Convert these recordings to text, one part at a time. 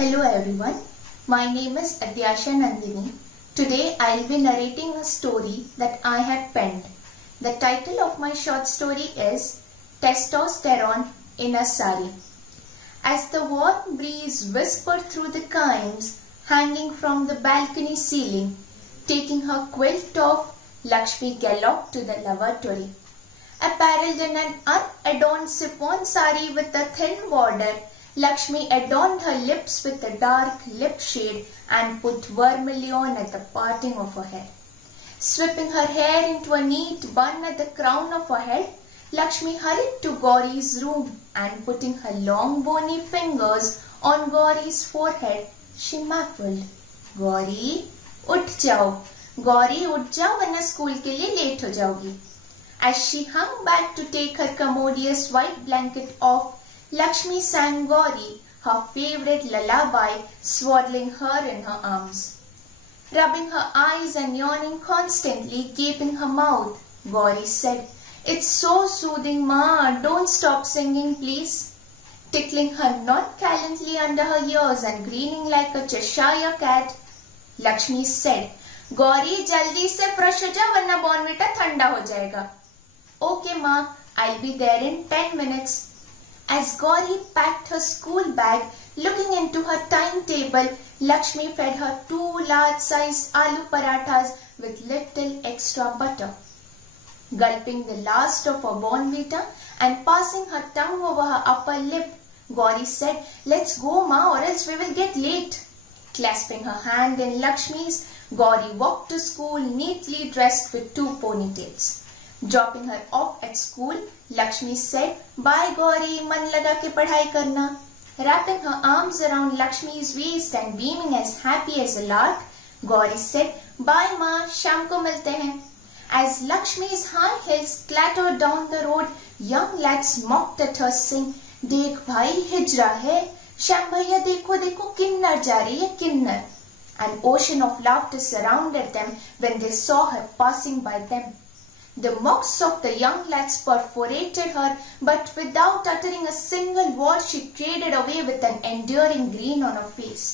Hello everyone, my name is Adyasha Nandini. Today I will be narrating a story that I had penned. The title of my short story is Testosterone in a Saree. As the warm breeze whispered through the chimes hanging from the balcony ceiling, taking her quilt off, Lakshmi galloped to the lavatory. Apparelled in an unadorned chiffon saree with a thin border, Lakshmi adorned her lips with a dark lip shade and put vermilion at the parting of her hair. Sweeping her hair into a neat bun at the crown of her head, Lakshmi hurried to Gauri's room and putting her long bony fingers on Gauri's forehead, she muffled, "Gauri, उठ जाओ, Gauri उठ जाओ वरना school के लिए late हो जाओगी." As she hung back to take her commodious white blanket off, Lakshmi sang Gauri, her favorite lullaby, swaddling her in her arms. Rubbing her eyes and yawning constantly, gaping her mouth, Gauri said, "It's so soothing, Ma, don't stop singing, please." Tickling her nonchalantly under her ears and grinning like a Cheshire cat, Lakshmi said, "Gauri, jaldi se fresh ho ja warna Bournvita thanda ho jayega." "Okay, Ma, I'll be there in 10 minutes. As Gauri packed her school bag, looking into her timetable, Lakshmi fed her 2 large-sized aloo parathas with little extra butter. Gulping the last of her Bournvita and passing her tongue over her upper lip, Gauri said, "Let's go, Ma, or else we will get late." Clasping her hand in Lakshmi's, Gauri walked to school neatly dressed with 2 ponytails. Dropping her off at school, Lakshmi said, "Bye Gauri, man laga ke padhai karna." Wrapping her arms around Lakshmi's waist and beaming as happy as a lark, Gauri said, "Bye Ma, sham ko milte hain." As Lakshmi's high heels clattered down the road, young lads mocked at her saying, "Dekh bhai, hijra hai. Sham bhaiya dekho dekho, kinnar ja rahi hai, kinnar." An ocean of laughter surrounded them when they saw her passing by them. The mocks of the young lads perforated her, but without uttering a single word, she traded away with an enduring grin on her face.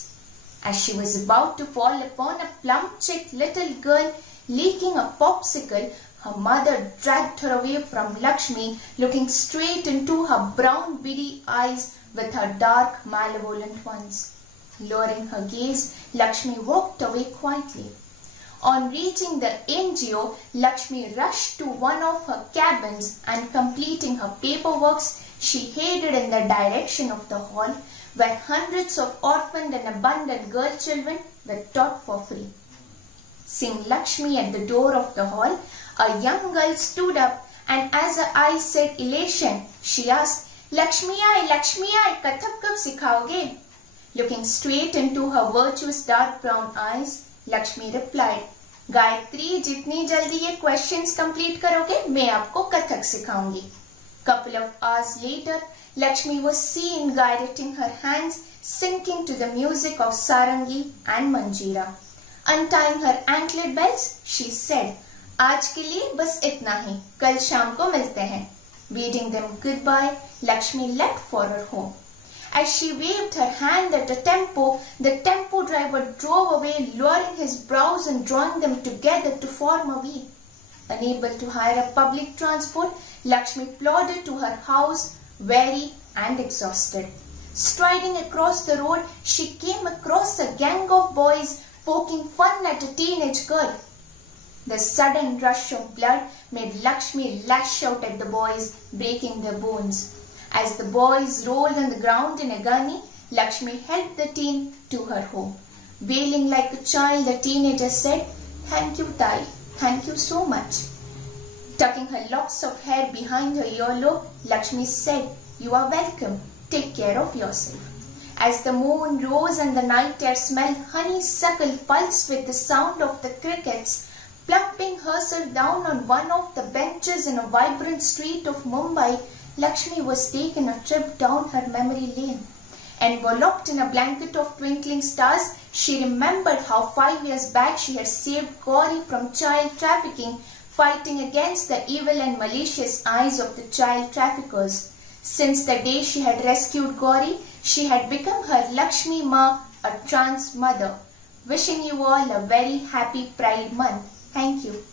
As she was about to fall upon a plump-cheeked little girl leaking a popsicle, her mother dragged her away from Lakshmi, looking straight into her brown beady eyes with her dark malevolent ones. Lowering her gaze, Lakshmi walked away quietly. On reaching the NGO, Lakshmi rushed to one of her cabins and completing her paperwork, she headed in the direction of the hall where hundreds of orphaned and abandoned girl children were taught for free. Seeing Lakshmi at the door of the hall, a young girl stood up and as her eyes said elation, she asked, Lakshmi ai, Kathak kab sikhaoge?" Looking straight into her virtuous dark brown eyes, Lakshmi replied, "Gayatri, जितनी जल्दी ये questions complete करोगे, मैं आपको Kathak सिखाऊंगी." Couple of hours later, Lakshmi was seen gyrating her hands, sinking to the music of sarangi and manjira. Untying her anklet bells, she said, "आज के लिए बस इतना ही, कल शाम को मिलते हैं." Bidding them goodbye, Lakshmi left for her home. As she waved her hand at a tempo, the tempo driver drove away, lowering his brows and drawing them together to form a V. Unable to hire a public transport, Lakshmi plodded to her house, weary and exhausted. Striding across the road, she came across a gang of boys poking fun at a teenage girl. The sudden rush of blood made Lakshmi lash out at the boys, breaking their bones. As the boys rolled on the ground in agony, Lakshmi helped the teen to her home. Wailing like a child, the teenager said, "Thank you, Tai. Thank you so much." Tucking her locks of hair behind her earlobe, Lakshmi said, "You are welcome. Take care of yourself." As the moon rose and the night air smelled honeysuckle pulsed with the sound of the crickets, plumping herself down on one of the benches in a vibrant street of Mumbai, Lakshmi was taken a trip down her memory lane. Enveloped in a blanket of twinkling stars, she remembered how 5 years back she had saved Gauri from child trafficking, fighting against the evil and malicious eyes of the child traffickers. Since the day she had rescued Gauri, She had become her Lakshmi Ma, a trans mother. Wishing you all a very happy Pride month. Thank you.